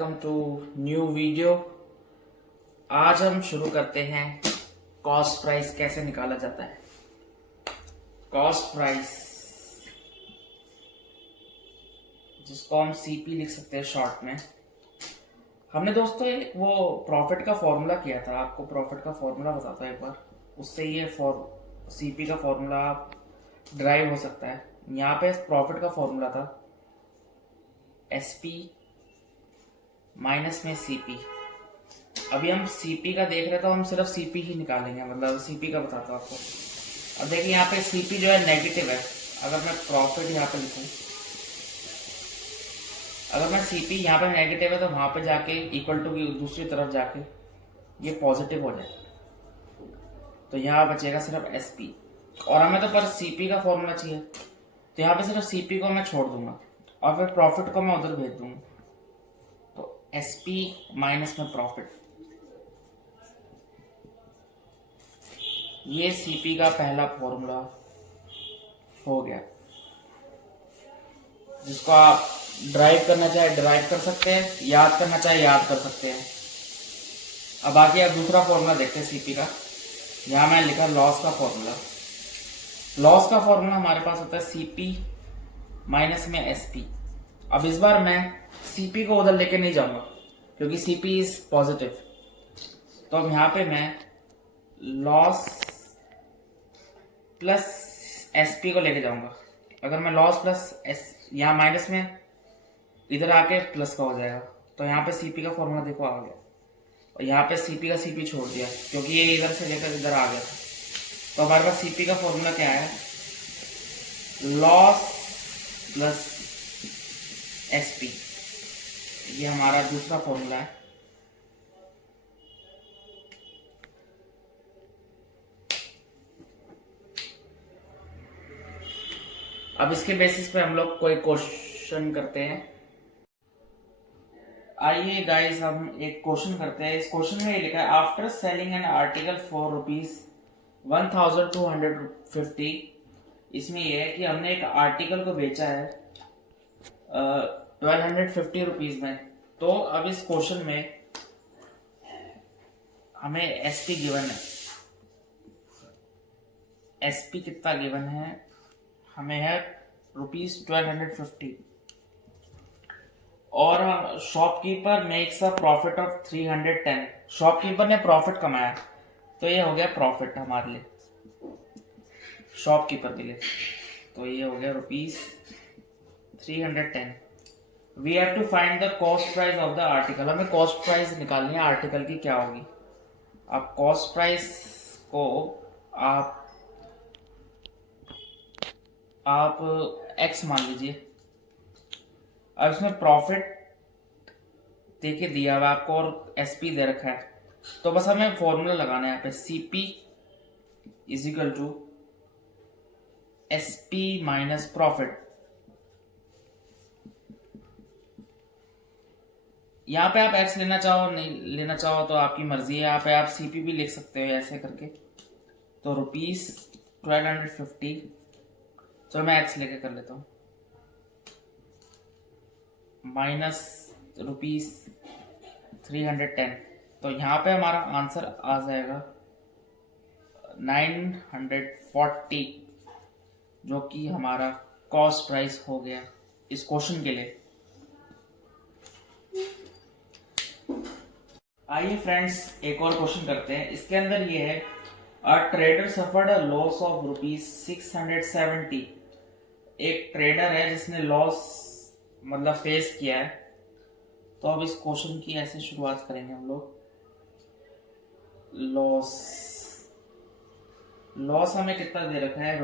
Welcome to new video. आज हम शुरू करते हैं कॉस्ट प्राइस कैसे निकाला जाता है। कॉस्ट प्राइस जिसको हम सीपी लिख सकते हैं शॉर्ट में। हमने दोस्तों एक वो प्रॉफिट का फॉर्मूला किया था, आपको प्रॉफिट का फॉर्मूला बताता है एक बार, उससे ये सीपी का फॉर्मूला ड्राइव हो सकता है। यहाँ पे प्रॉफिट का फॉर्मूला था एसपी माइनस में सीपी। अभी हम सीपी का देख रहे तो हम सिर्फ सीपी ही निकालेंगे, मतलब सीपी का बताता हूँ आपको। अब देखिए यहाँ पे सीपी जो है नेगेटिव है। अगर मैं प्रॉफिट यहाँ पे लिखूँ, अगर मैं सीपी यहाँ पे नेगेटिव है तो वहां पे जाके इक्वल टू की दूसरी तरफ जाके ये पॉजिटिव हो जाए, तो यहाँ बचेगा सिर्फ एसपी। और हमें तो पर सीपी का फॉर्मूला चाहिए, तो यहाँ पे सिर्फ सीपी को मैं छोड़ दूंगा और फिर प्रॉफिट को मैं उधर भेज दूंगा। तो एसपी माइनस में प्रॉफिट, ये सीपी का पहला फॉर्मूला हो गया, जिसको आप ड्राइव करना चाहे ड्राइव कर सकते हैं, याद करना चाहे याद कर सकते हैं। अब आगे आप दूसरा फॉर्मूला देखते हैं सीपी का। यहाँ मैं लिखा लॉस का फॉर्मूला। लॉस का फॉर्मूला हमारे पास होता है सीपी माइनस में एसपी। अब इस बार मैं सीपी को उधर लेके नहीं जाऊंगा क्योंकि सीपी इज पॉजिटिव, तो अब यहाँ पे मैं लॉस प्लस एसपी को लेके जाऊंगा। अगर मैं लॉस प्लस यहाँ माइनस में इधर आके प्लस का हो जाएगा, तो यहाँ पे सीपी का फॉर्मूला देखो आ गया, और यहाँ पे सीपी का सीपी छोड़ दिया क्योंकि ये इधर से लेकर इधर आ गया था। तो हमारे पास सीपी का फॉर्मूला क्या है, लॉस प्लस एसपी। ये हमारा दूसरा फॉर्मूला है। अब इसके बेसिस पे हम लोग कोई क्वेश्चन करते हैं। आइए गाइस हम एक क्वेश्चन करते हैं। इस क्वेश्चन में ये लिखा है, after selling an article for ₹1250। इसमें यह है कि हमने एक आर्टिकल को बेचा है 1250 रुपीज में। तो अब इस क्वेश्चन में हमें एसपी गिवन है। एसपी कितना गिवन है, हमें है ₹1250, और shopkeeper makes a profit of 310। Shopkeeper ने प्रॉफिट कमाया, तो ये हो गया प्रॉफिट हमारे लिए, शॉपकीपर के लिए। तो ये हो गया ₹310। We have to find the cost price of the article. हमें कॉस्ट प्राइस निकालनी है आर्टिकल की, क्या होगी। अब कॉस्ट प्राइस को आप एक्स मान लीजिए। अब इसमें प्रॉफिट देके दिया हुआ आपको और एसपी दे रखा है, तो बस हमें फॉर्मूला लगाना है यहाँ पे, CP is equal to SP minus profit. यहाँ पे आप एक्स लेना चाहो नहीं लेना चाहो तो आपकी मर्जी है। यहाँ पे आप सीपी भी लिख सकते हो ऐसे करके। तो ₹1250, चलो मैं एक्स लेके कर लेता हूँ, माइनस ₹310। तो यहाँ पे हमारा आंसर आ जाएगा 940, जो कि हमारा कॉस्ट प्राइस हो गया इस क्वेश्चन के लिए। आइए फ्रेंड्स एक और क्वेश्चन करते हैं। इसके अंदर ये है, a trader suffered a loss of ₹670। एक ट्रेडर है जिसने लॉस मतलब फेस किया है। तो अब इस क्वेश्चन की ऐसे शुरुआत करेंगे हम लोग। लॉस हमें कितना दे रखा है,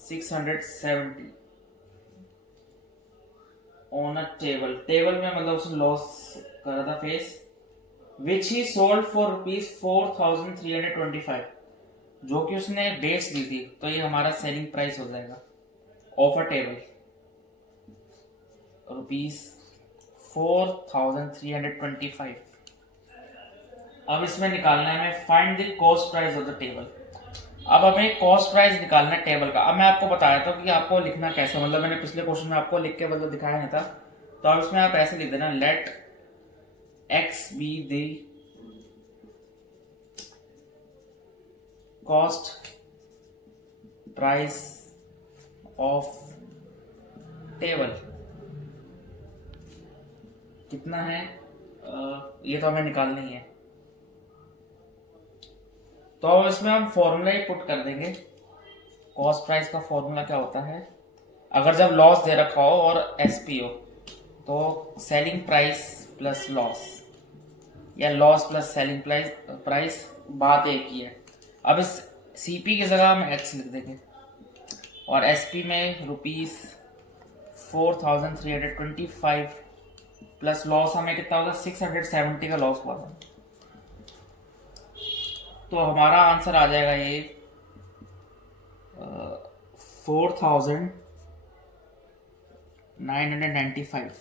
₹670 ऑन अ टेबल में, मतलब उसने लॉस करा था face, which he sold for ₹4325, जो कि उसने बेच दी थी। तो ये हमारा सेलिंग प्राइस हो जाएगा ऑफ अ टेबल, ₹4325। अब इसमें निकालना है हमें find the cost price of the table. अब हमें कॉस्ट प्राइस निकालना है टेबल का। अब मैं आपको बताया था कि आपको लिखना कैसे, मतलब मैंने पिछले क्वेश्चन में आपको लिख के मतलब दिखाया नहीं था। तो अब इसमें आप ऐसे लिख देना, let X be the cost price of table. कितना है ये तो हमें निकालना ही है। तो अब इसमें हम फॉर्मूला ही पुट कर देंगे। कॉस्ट प्राइस का फॉर्मूला क्या होता है, अगर जब लॉस दे रखा हो और एसपी हो तो सेलिंग प्राइस प्लस लॉस, या लॉस प्लस सेलिंग प्राइस बात एक ही है। अब इस सीपी की जगह हम एक्स लिख देंगे और एसपी में ₹4325 प्लस लॉस हमें कितना होगा, 670 का लॉस हुआ था। तो हमारा आंसर आ जाएगा ये 4995।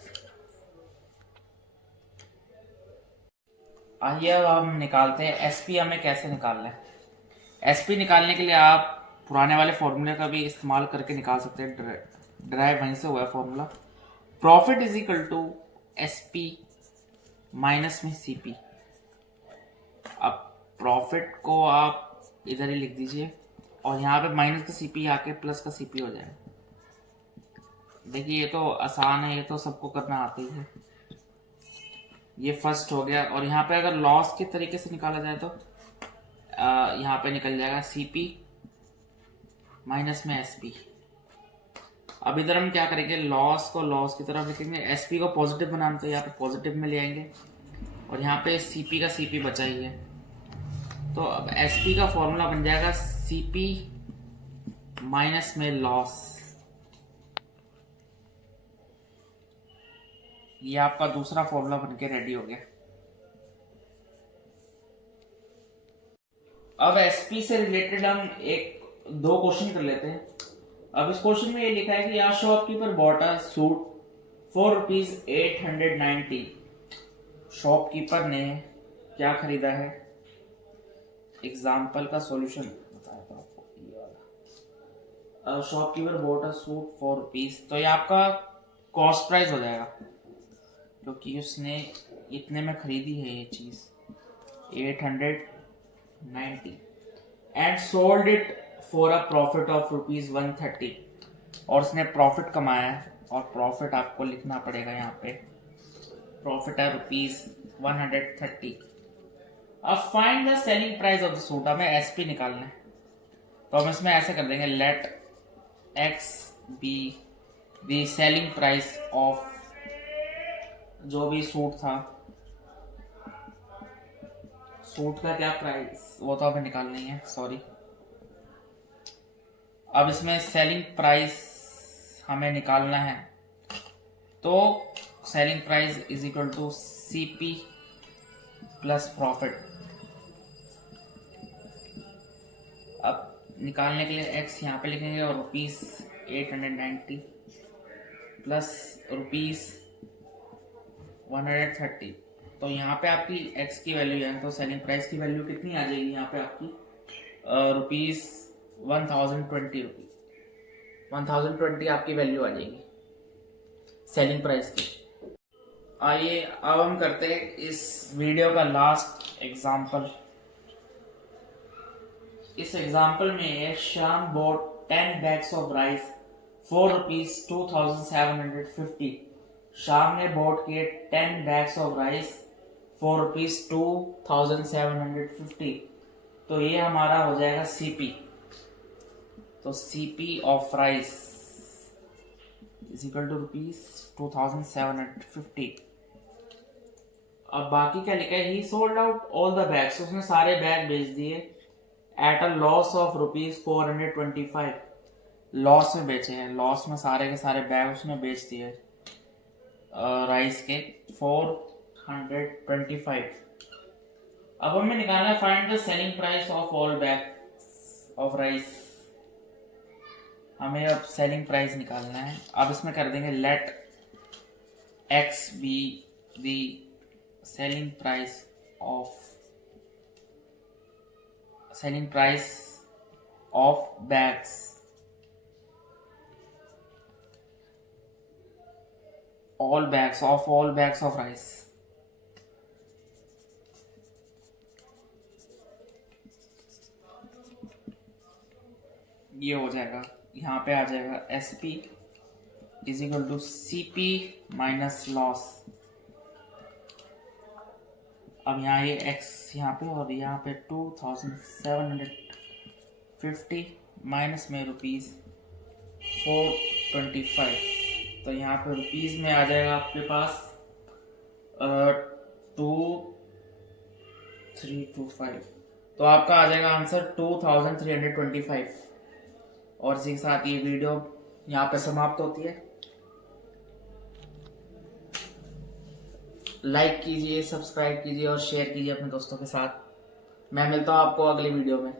आइए अब हम निकालते हैं एसपी। हमें कैसे निकालना है, एसपी निकालने के लिए आप पुराने वाले फॉर्मूले का भी इस्तेमाल करके निकाल सकते हैं, ड्राइव वहीं से हुआ है formula. Profit is equal to SP minus में सीपी। अब प्रॉफिट को आप इधर ही लिख दीजिए और यहाँ पे माइनस का सीपी आके प्लस का सीपी हो जाएगा। देखिए ये तो आसान है, ये तो सबको करना आता ही है। ये फर्स्ट हो गया। और यहाँ पे अगर लॉस के तरीके से निकाला जाए तो यहाँ पे निकल जाएगा सीपी माइनस में एसपी। अब इधर हम क्या करेंगे, लॉस को लॉस की तरफ लिखेंगे, एसपी को पॉजिटिव बनाना तो यहाँ पे पॉजिटिव में ले आएंगे और यहाँ पे सीपी का सीपी बचा ही है। तो अब एसपी का फॉर्मूला बन जाएगा सीपी माइनस में लॉस। ये आपका दूसरा फॉर्मूला बनके रेडी हो गया। अब एसपी से रिलेटेड हम दो क्वेश्चन कर लेते हैं। अब इस क्वेश्चन में ये लिखा है कि shopkeeper bought a suit for ₹890। Shopkeeper ने क्या खरीदा है, एग्जाम्पल का सॉल्यूशन बताया था आपको ये वाला। Shopkeeper bought a suit for ₹, तो ये आपका कॉस्ट प्राइस हो जाएगा क्योंकि उसने इतने में खरीदी है ये चीज 890 and sold it for a profit of ₹130। और उसने प्रॉफिट कमाया है और प्रॉफिट आपको लिखना पड़ेगा यहाँ पे, प्रॉफिट है ₹130। अब find the selling price of the suit. हमें एसपी निकालना है तो हम इसमें ऐसे कर देंगे, let X be the selling price of जो भी सूट था, सूट का क्या प्राइस वो तो हमें निकालना ही है, सॉरी। अब इसमें सेलिंग प्राइस हमें निकालना है तो selling price is equal to CP plus profit. अब निकालने के लिए एक्स यहाँ पे लिखेंगे और ₹890 प्लस ₹130। तो यहाँ पे आपकी एक्स की वैल्यू है तो सेलिंग प्राइस की वैल्यू कितनी आ जाएगी यहाँ पे आपकी, ₹1020 आपकी वैल्यू आ जाएगी सेलिंग प्राइस की। आइए अब हम करते हैं इस वीडियो का लास्ट एग्जाम्पल। इस एग्जाम्पल में Shyam bought 10 bags of rice for ₹2750। Shyam ने बॉट किए 10 बैग्स ऑफ राइस फॉर ₹2750। तो ये हमारा हो जाएगा सीपी। तो CP of rice is equal to ₹2750। अब बाकी क्या लिखा है, he sold out all the bags, उसने सारे बैग बेच दिए at a loss of ₹425। Loss में बेचे हैं, लॉस में सारे के सारे बैग उसने बेच दिए राइस के 425। अब हमें निकालना है find the selling price of all bag of rice. हमें अब सेलिंग प्राइस निकालना है। अब इसमें कर देंगे let X be the selling price of bags. all bags of rice. ये हो जाएगा, यहाँ पे आ जाएगा SP is equal to CP minus loss. अब यहाँ ये x यहाँ पे और यहाँ पे 2750 माइनस में ₹425, तो यहाँ पे रुपीज़ में आ जाएगा आपके पास 2325, तो आपका आ जाएगा आंसर 2325। और इसी के साथ ये वीडियो यहाँ पे समाप्त होती है। लाइक कीजिए, सब्सक्राइब कीजिए और शेयर कीजिए अपने दोस्तों के साथ। मैं मिलता हूँ आपको अगली वीडियो में।